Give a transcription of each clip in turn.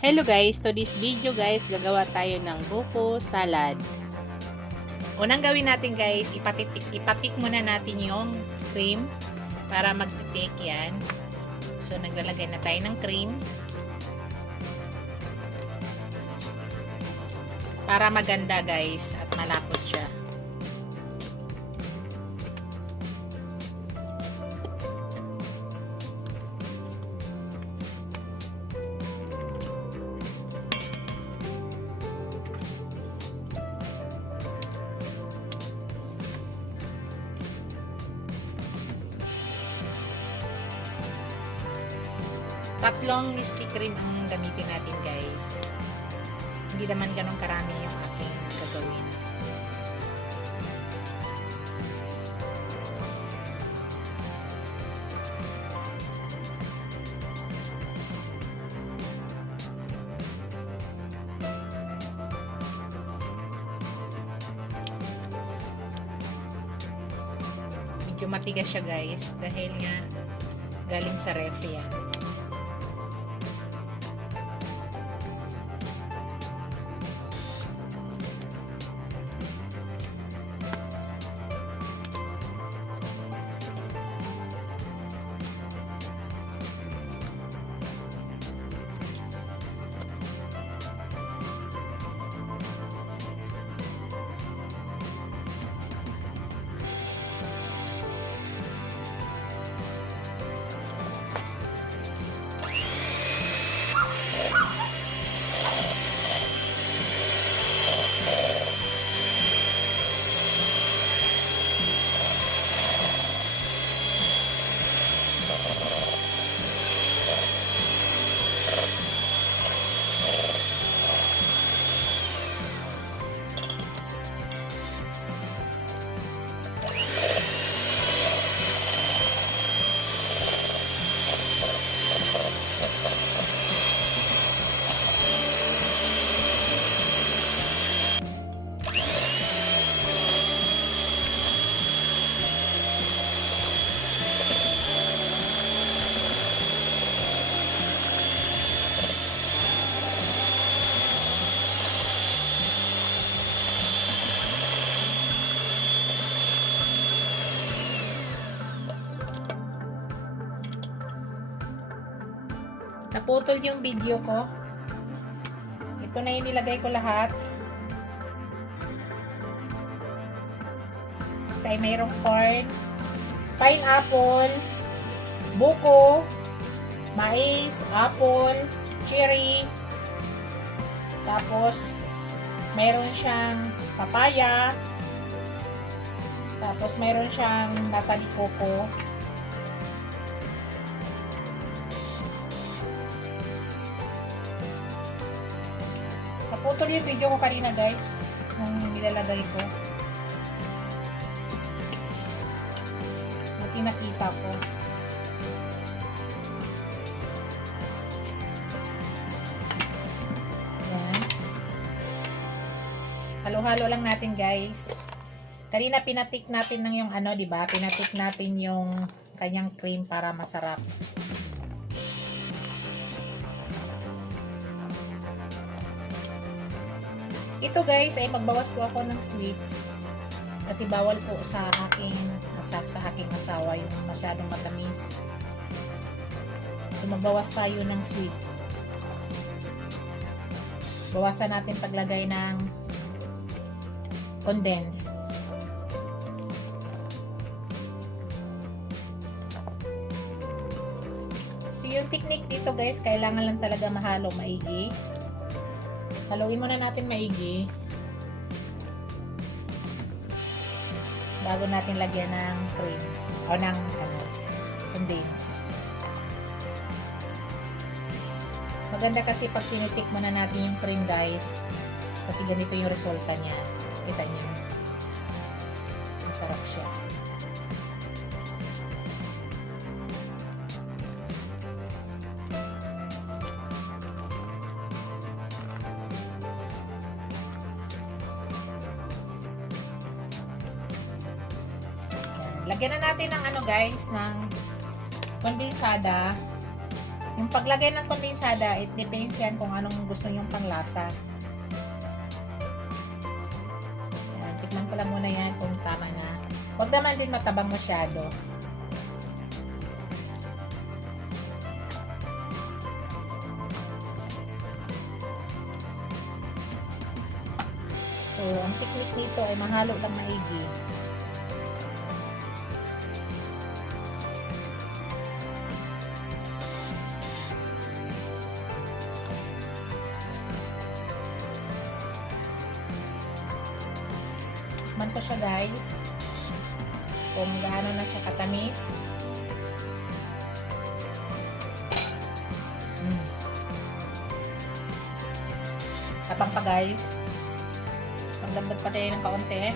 Hello guys, to this video guys, gagawa tayo ng buko salad. Unang gawin natin guys, ipatik muna natin yung cream para magtitik yan. So naglalagay na tayo ng cream para maganda guys at malapot siya. Tatlong stick cream ang gamitin natin guys. Hindi naman ganun karami yung aking gagawin. Medyo matigas siya guys dahil nga galing sa ref yan. Naputol yung video ko. Ito na yung nilagay ko lahat. Ito ay mayroong corn, pineapple, buko, mais, apple, cherry. Tapos, mayroon siyang papaya. Tapos, mayroon siyang natalikoko. Naputol yung video ko kanina guys, nung nilalagay ko. Buti nakita ko. Yan. Halo-halo lang natin guys. Kanina pinatik natin ng yung ano, 'di ba? Pinatik natin yung kanyang cream para masarap. Ito guys ay magbawas po ako ng sweets kasi bawal po sa aking at sa aking asawa yung masyadong matamis. So magbawas tayo ng sweets. Bawasan natin paglagay ng condense. So yung technique dito guys, kailangan lang talaga mahalo maigi. Haluin muna natin maigi bago natin lagyan ng cream o ng condense. Maganda kasi pag tinitik muna natin yung cream guys, kasi ganito yung resulta niya. Kita niyo, masarap siya. Lagyan na natin ng ano guys, ng kondensada. Yung paglagay ng kondensada, it depends yan kung anong gusto nyong panglasa. Yan, tikman ko lang muna yan kung tama na. Huwag naman din matabang masyado. So, ang technique nito ay mahalo lang maigi. Man ko siya guys kung gaano na siya katamis. Tapang pa guys, magdagdag pa tayo ng kaunti.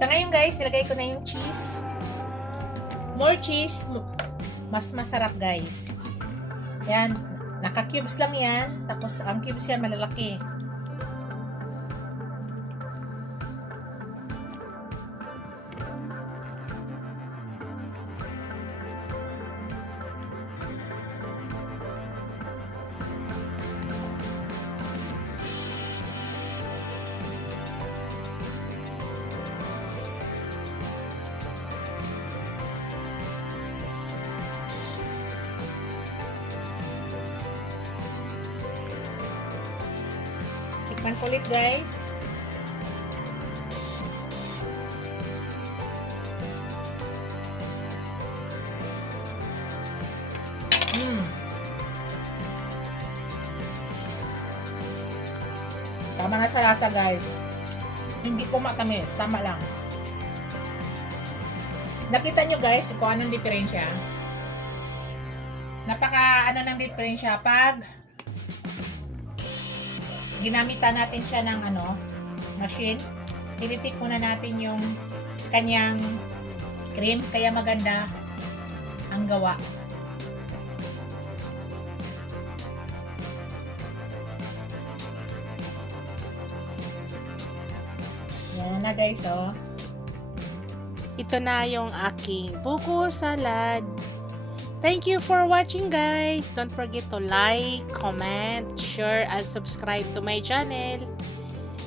Sa ngayon guys, nilagay ko na yung cheese. More cheese, mas masarap guys. Yan, naka-cubes lang yan. Tapos ang cubes yan malalaki. Tikman ko ulit guys. Tama na sa lasa guys. Hindi po matamis. Tama lang. Nakita nyo guys kung anong diferensya. Napaka ano ng diferensya pag ginamitan natin siya ng machine. Tinitik muna natin yung kanyang cream, kaya maganda ang gawa. Yan na guys, oh. Ito na yung aking buko salad. Thank you for watching guys. Don't forget to like, comment, share, and subscribe to my channel.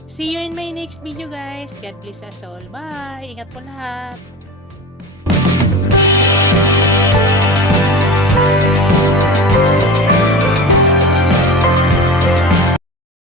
See you in my next video guys. God bless us all. Bye. Ingat po lahat.